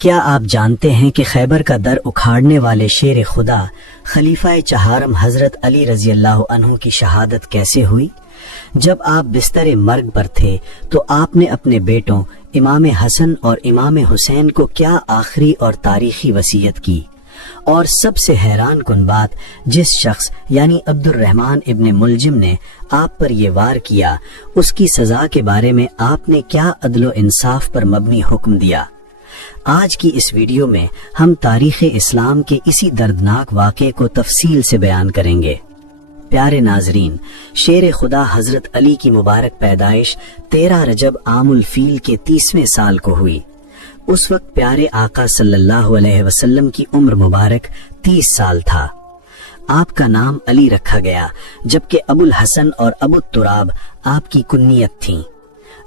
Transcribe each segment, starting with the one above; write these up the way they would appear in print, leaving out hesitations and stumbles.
کیا آپ جانتے ہیں کہ خیبر کا در اکھاڑنے والے شیر خدا خلیفہ چہارم حضرت علی رضی اللہ عنہ کی شہادت کیسے ہوئی؟ جب آپ بستر مرگ پر تھے تو آپ نے اپنے بیٹوں امام حسن اور امام حسین کو کیا آخری اور تاریخی وصیت کی؟ اور سب سے حیران کن بات، جس شخص یعنی عبد الرحمن ابن ملجم نے آپ پر یہ وار کیا، اس کی سزا کے بارے میں آپ نے کیا عدل و انصاف پر مبنی حکم دیا؟ آج کی اس ویڈیو میں ہم تاریخ اسلام کے اسی دردناک واقعے کو تفصیل سے بیان کریں گے۔ پیارے ناظرین، شیر خدا حضرت علی کی مبارک پیدائش 13 رجب عام الفیل کے 30ویں سال کو ہوئی۔ اس وقت پیارے آقا صلی اللہ علیہ وسلم کی عمر مبارک 30 سال تھا۔ آپ کا نام علی رکھا گیا، جبکہ ابو الحسن اور ابو التراب آپ کی کنیت تھیں۔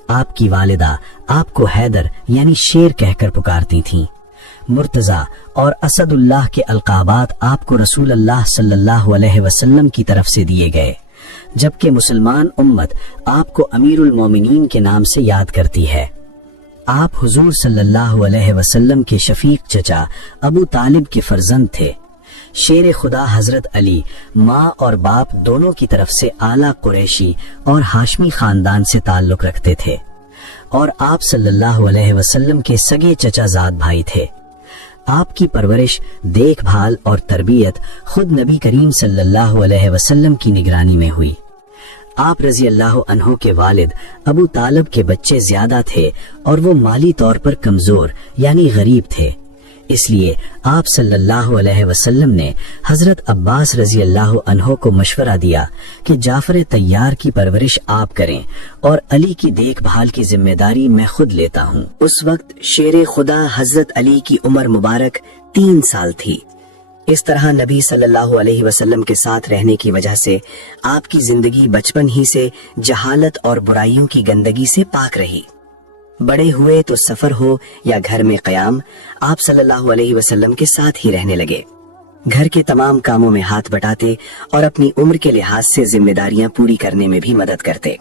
آپ کی والدہ آپ کو حیدر یعنی شیر کہہ کر پکارتی تھیں۔ مرتضی اور اسد اللہ کے القابات آپ کو رسول اللہ صلی اللہ علیہ وسلم کی طرف سے دیے گئے، جبکہ مسلمان امت آپ کو امیر المومنین کے نام سے یاد کرتی ہے۔ آپ حضور صلی اللہ علیہ وسلم کے شفیق چچا ابو طالب کے فرزند تھے۔ شیر خدا حضرت علی ماں اور باپ دونوں کی طرف سے اعلیٰ قریشی اور ہاشمی خاندان سے تعلق رکھتے تھے، اور آپ صلی اللہ علیہ وسلم کے سگے چچا زاد بھائی تھے۔ آپ کی پرورش، دیکھ بھال اور تربیت خود نبی کریم صلی اللہ علیہ وسلم کی نگرانی میں ہوئی۔ آپ رضی اللہ عنہ کے والد ابو طالب کے بچے زیادہ تھے اور وہ مالی طور پر کمزور یعنی غریب تھے، اس لیے آپ صلی اللہ علیہ وسلم نے حضرت عباس رضی اللہ عنہ کو مشورہ دیا کہ جعفر طیار کی پرورش آپ کریں اور علی کی دیکھ بھال کی ذمہ داری میں خود لیتا ہوں۔ اس وقت شیر خدا حضرت علی کی عمر مبارک 3 سال تھی۔ اس طرح نبی صلی اللہ علیہ وسلم کے ساتھ رہنے کی وجہ سے آپ کی زندگی بچپن ہی سے جہالت اور برائیوں کی گندگی سے پاک رہی۔ بڑے ہوئے تو سفر ہو یا گھر میں قیام، آپ صلی اللہ علیہ وسلم کے ساتھ ہی رہنے لگے۔ گھر کے تمام کاموں میں ہاتھ بٹاتے اور اپنی عمر کے لحاظ سے ذمہ داریاں پوری کرنے میں بھی مدد کرتے۔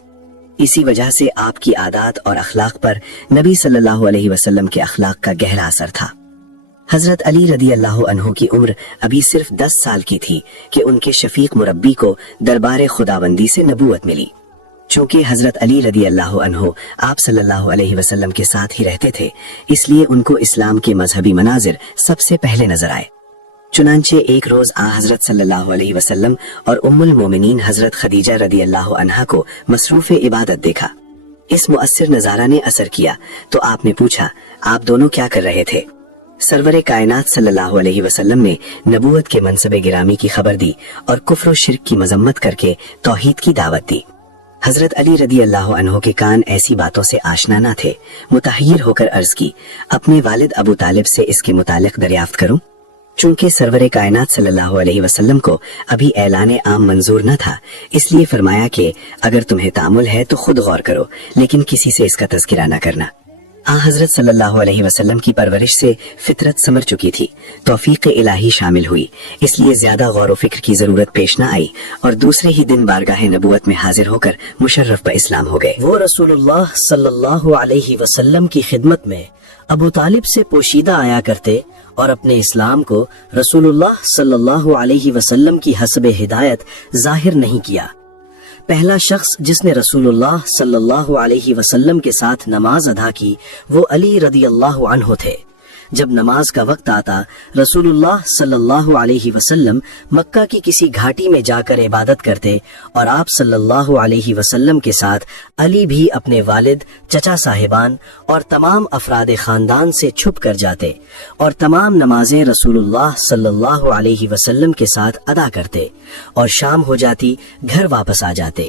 اسی وجہ سے آپ کی عادات اور اخلاق پر نبی صلی اللہ علیہ وسلم کے اخلاق کا گہرا اثر تھا۔ حضرت علی رضی اللہ عنہ کی عمر ابھی صرف 10 سال کی تھی کہ ان کے شفیق مربی کو دربار خداوندی سے نبوت ملی۔ چونکہ حضرت علی رضی اللہ عنہ آپ صلی اللہ علیہ وسلم کے ساتھ ہی رہتے تھے، اس لیے ان کو اسلام کے مذہبی مناظر سب سے پہلے نظر آئے۔ چنانچہ ایک روز حضرت صلی اللہ علیہ وسلم اور ام المومنین حضرت خدیجہ رضی اللہ عنہا کو مصروف عبادت دیکھا۔ اس مؤثر نظارہ نے اثر کیا تو آپ نے پوچھا، آپ دونوں کیا کر رہے تھے؟ سرور کائنات صلی اللہ علیہ وسلم نے نبوت کے منصب گرامی کی خبر دی اور کفر و شرک کی مذمت کر کے توحید کی دعوت دی۔ حضرت علی رضی اللہ عنہ کے کان ایسی باتوں سے آشنا نہ تھے۔ متحیر ہو کر عرض کی، اپنے والد ابو طالب سے اس کے متعلق دریافت کروں؟ چونکہ سرور کائنات صلی اللہ علیہ وسلم کو ابھی اعلان عام منظور نہ تھا، اس لیے فرمایا کہ اگر تمہیں تامل ہے تو خود غور کرو، لیکن کسی سے اس کا تذکرہ نہ کرنا۔ حضرت صلی اللہ علیہ وسلم کی پرورش سے فطرت سمر چکی تھی، توفیق الہی شامل ہوئی، اس لیے زیادہ غور و فکر کی ضرورت پیش نہ آئی، اور دوسرے ہی دن بارگاہ نبوت میں حاضر ہو کر مشرف باسلام ہو گئے۔ وہ رسول اللہ صلی اللہ علیہ وسلم کی خدمت میں ابو طالب سے پوشیدہ آیا کرتے اور اپنے اسلام کو رسول اللہ صلی اللہ علیہ وسلم کی حسب ہدایت ظاہر نہیں کیا۔ پہلا شخص جس نے رسول اللہ صلی اللہ علیہ وسلم کے ساتھ نماز ادا کی وہ علی رضی اللہ عنہ تھے۔ جب نماز کا وقت آتا، رسول اللہ صلی اللہ علیہ وسلم مکہ کی کسی گھاٹی میں جا کر عبادت کرتے اور آپ صلی اللہ علیہ وسلم کے ساتھ علی بھی اپنے والد، چچا صاحبان اور تمام افراد خاندان سے چھپ کر جاتے اور تمام نمازیں رسول اللہ صلی اللہ علیہ وسلم کے ساتھ ادا کرتے، اور شام ہو جاتی گھر واپس آ جاتے۔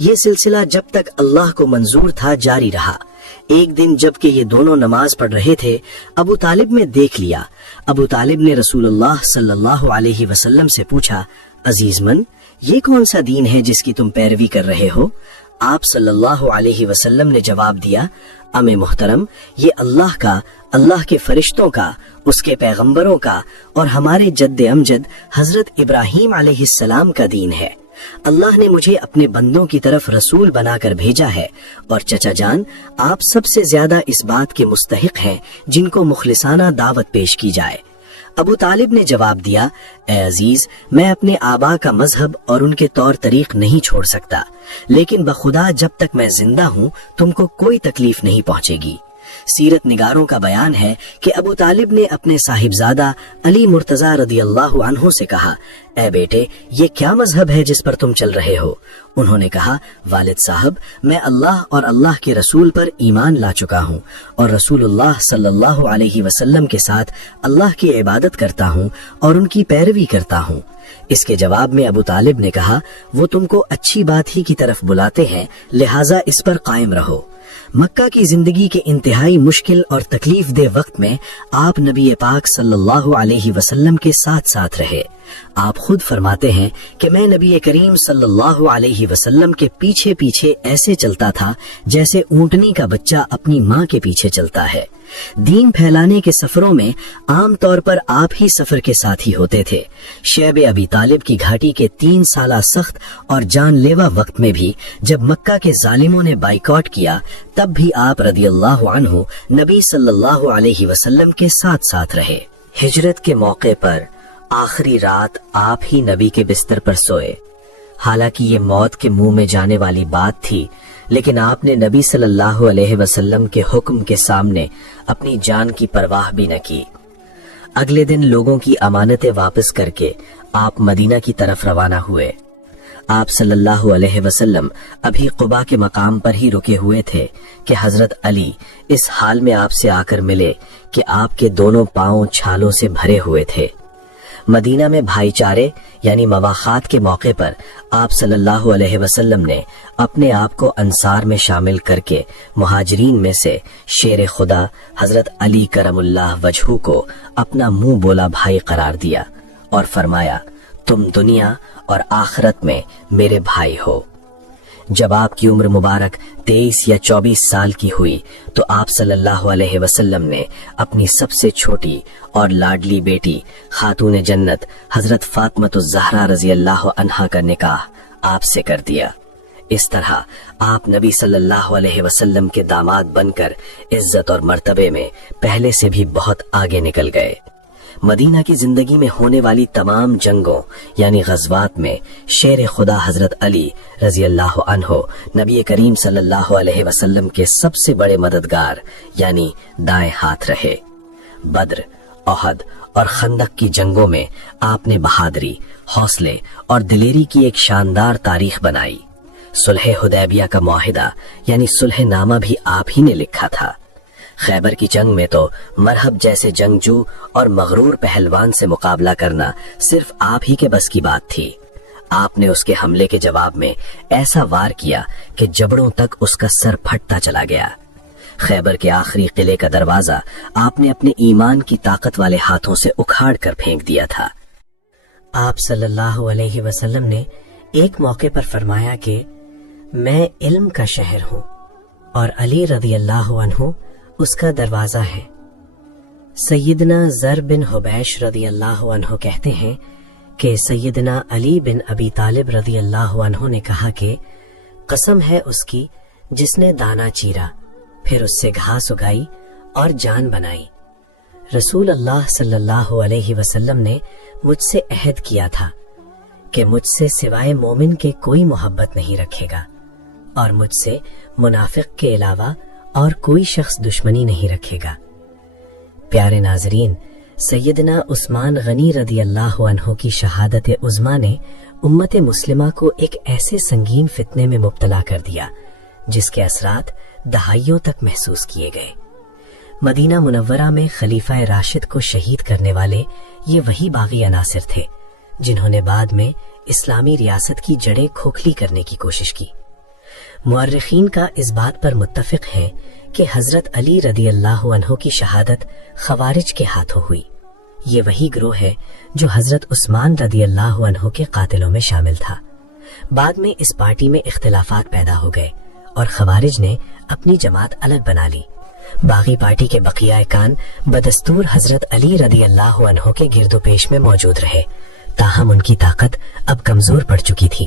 یہ سلسلہ جب تک اللہ کو منظور تھا جاری رہا۔ ایک دن جب کہ یہ دونوں نماز پڑھ رہے تھے، ابو طالب نے دیکھ لیا۔ ابو طالب نے رسول اللہ صلی اللہ علیہ وسلم سے پوچھا، عزیز من، یہ کون سا دین ہے جس کی تم پیروی کر رہے ہو؟ آپ صلی اللہ علیہ وسلم نے جواب دیا، محترم، یہ اللہ کا، اللہ کے فرشتوں کا، اس کے پیغمبروں کا اور ہمارے جد امجد حضرت ابراہیم علیہ السلام کا دین ہے۔ اللہ نے مجھے اپنے بندوں کی طرف رسول بنا کر بھیجا ہے، اور چچا جان آپ سب سے زیادہ اس بات کے مستحق ہیں جن کو مخلصانہ دعوت پیش کی جائے۔ ابو طالب نے جواب دیا، اے عزیز، میں اپنے آبا کا مذہب اور ان کے طور طریق نہیں چھوڑ سکتا، لیکن بخدا جب تک میں زندہ ہوں تم کو کوئی تکلیف نہیں پہنچے گی۔ سیرت نگاروں کا بیان ہے کہ ابو طالب نے اپنے صاحبزادہ علی مرتضیٰ رضی اللہ عنہ سے کہا، اے بیٹے، یہ کیا مذہب ہے جس پر تم چل رہے ہو؟ انہوں نے کہا، والد صاحب، میں اللہ اور اللہ کے رسول پر ایمان لا چکا ہوں، اور رسول اللہ صلی اللہ علیہ وسلم کے ساتھ اللہ کی عبادت کرتا ہوں اور ان کی پیروی کرتا ہوں۔ اس کے جواب میں ابو طالب نے کہا، وہ تم کو اچھی بات ہی کی طرف بلاتے ہیں، لہٰذا اس پر قائم رہو۔ مکہ کی زندگی کے انتہائی مشکل اور تکلیف دہ وقت میں آپ نبی پاک صلی اللہ علیہ وسلم کے ساتھ ساتھ رہے۔ آپ خود فرماتے ہیں کہ میں نبی کریم صلی اللہ علیہ وسلم کے پیچھے پیچھے ایسے چلتا تھا جیسے اونٹنی کا بچہ اپنی ماں کے پیچھے چلتا ہے۔ دین پھیلانے کے سفروں میں عام طور پر آپ ہی سفر کے ساتھی ہوتے تھے۔ شیب ابی طالب کی گھاٹی کے 3 سالہ سخت اور جان لیوا وقت میں بھی جب مکہ کے ظالموں نے بائیکاٹ کیا، تب بھی آپ رضی اللہ عنہ نبی صلی اللہ علیہ وسلم کے ساتھ ساتھ رہے۔ ہجرت کے موقع پر آخری رات آپ ہی نبی کے بستر پر سوئے۔ حالانکہ یہ موت کے منہ میں جانے والی بات تھی، لیکن آپ نے نبی صلی اللہ علیہ وسلم کے حکم کے سامنے اپنی جان کی پرواہ بھی نہ کی۔ اگلے دن لوگوں کی امانتیں واپس کر کے آپ مدینہ کی طرف روانہ ہوئے۔ آپ صلی اللہ علیہ وسلم ابھی قباء کے مقام پر ہی رکے ہوئے تھے کہ حضرت علی اس حال میں آپ سے آ کر ملے کہ آپ کے دونوں پاؤں چھالوں سے بھرے ہوئے تھے۔ مدینہ میں بھائی چارے یعنی مواخات کے موقع پر آپ صلی اللہ علیہ وسلم نے اپنے آپ کو انصار میں شامل کر کے مہاجرین میں سے شیر خدا حضرت علی کرم اللہ وجہہ کو اپنا منہ بولا بھائی قرار دیا اور فرمایا، تم دنیا اور آخرت میں میرے بھائی ہو۔ جب آپ کی عمر مبارک 23 یا 24 سال کی ہوئی تو آپ صلی اللہ علیہ وسلم نے اپنی سب سے چھوٹی اور لاڈلی بیٹی خاتون جنت حضرت فاطمۃ الزہرا رضی اللہ عنہا کا نکاح آپ سے کر دیا۔ اس طرح آپ نبی صلی اللہ علیہ وسلم کے داماد بن کر عزت اور مرتبے میں پہلے سے بھی بہت آگے نکل گئے۔ مدینہ کی زندگی میں ہونے والی تمام جنگوں یعنی غزوات میں شیر خدا حضرت علی رضی اللہ عنہ نبی کریم صلی اللہ علیہ وسلم کے سب سے بڑے مددگار یعنی دائیں ہاتھ رہے۔ بدر، احد اور خندق کی جنگوں میں آپ نے بہادری، حوصلے اور دلیری کی ایک شاندار تاریخ بنائی۔ صلح حدیبیہ کا معاہدہ یعنی صلح نامہ بھی آپ ہی نے لکھا تھا۔ خیبر کی جنگ میں تو مرحب جیسے جنگجو اور مغرور پہلوان سے مقابلہ کرنا صرف آپ ہی کے بس کی بات تھی۔ آپ نے اس کے حملے کے جواب میں ایسا وار کیا کہ جبڑوں تک اس کا سر پھٹتا چلا گیا۔ خیبر کے آخری قلعے کا دروازہ آپ نے اپنے ایمان کی طاقت والے ہاتھوں سے اکھاڑ کر پھینک دیا تھا۔ آپ صلی اللہ علیہ وسلم نے ایک موقع پر فرمایا کہ میں علم کا شہر ہوں اور علی رضی اللہ عنہ اس کا دروازہ ہے۔ سیدنا زر بن حبیش رضی اللہ عنہ کہتے ہیں کہ سیدنا علی بن ابی طالب رضی اللہ عنہ نے کہا کہ قسم ہے اس کی جس نے دانہ چیرا، پھر اس سے گھاس اگائی اور جان بنائی۔ رسول اللہ صلی اللہ علیہ وسلم نے مجھ سے عہد کیا تھا کہ مجھ سے سوائے مومن کے کوئی محبت نہیں رکھے گا، اور مجھ سے منافق کے علاوہ اور کوئی شخص دشمنی نہیں رکھے گا۔ پیارے ناظرین، سیدنا عثمان غنی رضی اللہ عنہ کی شہادت عظمیٰ نے امت مسلمہ کو ایک ایسے سنگین فتنے میں مبتلا کر دیا جس کے اثرات دہائیوں تک محسوس کیے گئے۔ مدینہ منورہ میں خلیفہ راشد کو شہید کرنے والے یہ وہی باغی عناصر تھے جنہوں نے بعد میں اسلامی ریاست کی جڑیں کھوکھلی کرنے کی کوشش کی۔ مورخین کا اس بات پر متفق ہے کہ حضرت علی رضی اللہ عنہ کی شہادت خوارج کے ہاتھوں ہوئی۔ یہ وہی گروہ ہے جو حضرت عثمان رضی اللہ عنہ کے قاتلوں میں شامل تھا۔ بعد میں اس پارٹی میں اختلافات پیدا ہو گئے اور خوارج نے اپنی جماعت الگ بنا لی۔ باغی پارٹی کے بقیہ کان بدستور حضرت علی رضی اللہ عنہ کے گرد و پیش میں موجود رہے، تاہم ان کی طاقت اب کمزور پڑ چکی تھی۔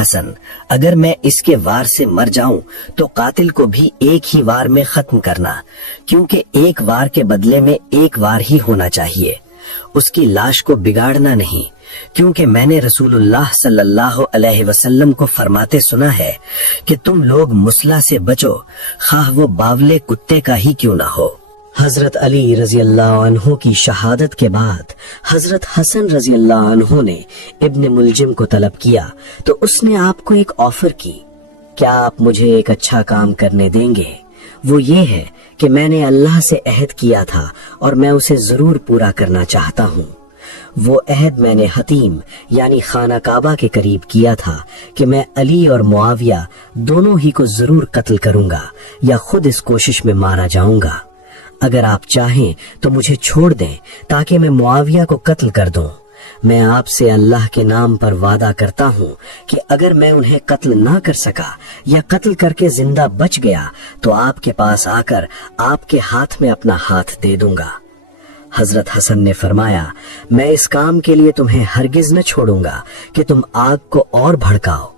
حسن، اگر میں اس کے وار سے مر جاؤں تو قاتل کو بھی ایک ہی وار میں ختم کرنا، کیونکہ ایک وار کے بدلے میں ایک وار ہی ہونا چاہیے۔ اس کی لاش کو بگاڑنا نہیں، کیونکہ میں نے رسول اللہ صلی اللہ علیہ وسلم کو فرماتے سنا ہے کہ تم لوگ مسلح سے بچو، خواہ وہ باولے کتے کا ہی کیوں نہ ہو۔ حضرت علی رضی اللہ عنہ کی شہادت کے بعد حضرت حسن رضی اللہ عنہ نے ابن ملجم کو طلب کیا تو اس نے آپ کو ایک آفر کی، کیا آپ مجھے ایک اچھا کام کرنے دیں گے؟ وہ یہ ہے کہ میں نے اللہ سے عہد کیا تھا اور میں اسے ضرور پورا کرنا چاہتا ہوں۔ وہ عہد میں نے حتیم یعنی خانہ کعبہ کے قریب کیا تھا کہ میں علی اور معاویہ دونوں ہی کو ضرور قتل کروں گا یا خود اس کوشش میں مارا جاؤں گا۔ اگر آپ چاہیں تو مجھے چھوڑ دیں تاکہ میں معاویہ کو قتل کر دوں۔ میں آپ سے اللہ کے نام پر وعدہ کرتا ہوں کہ اگر میں انہیں قتل نہ کر سکا یا قتل کر کے زندہ بچ گیا تو آپ کے پاس آ کر آپ کے ہاتھ میں اپنا ہاتھ دے دوں گا۔ حضرت حسن نے فرمایا، میں اس کام کے لیے تمہیں ہرگز نہ چھوڑوں گا کہ تم آگ کو اور بھڑکاؤ۔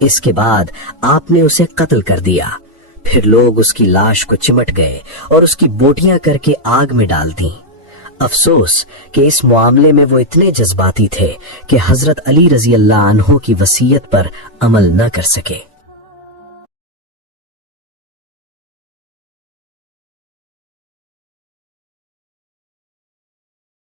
اس کے بعد آپ نے اسے قتل کر دیا۔ پھر لوگ اس کی لاش کو چمٹ گئے اور اس کی بوٹیاں کر کے آگ میں ڈال دیں۔ افسوس کہ اس معاملے میں وہ اتنے جذباتی تھے کہ حضرت علی رضی اللہ عنہ کی وصیت پر عمل نہ کر سکے۔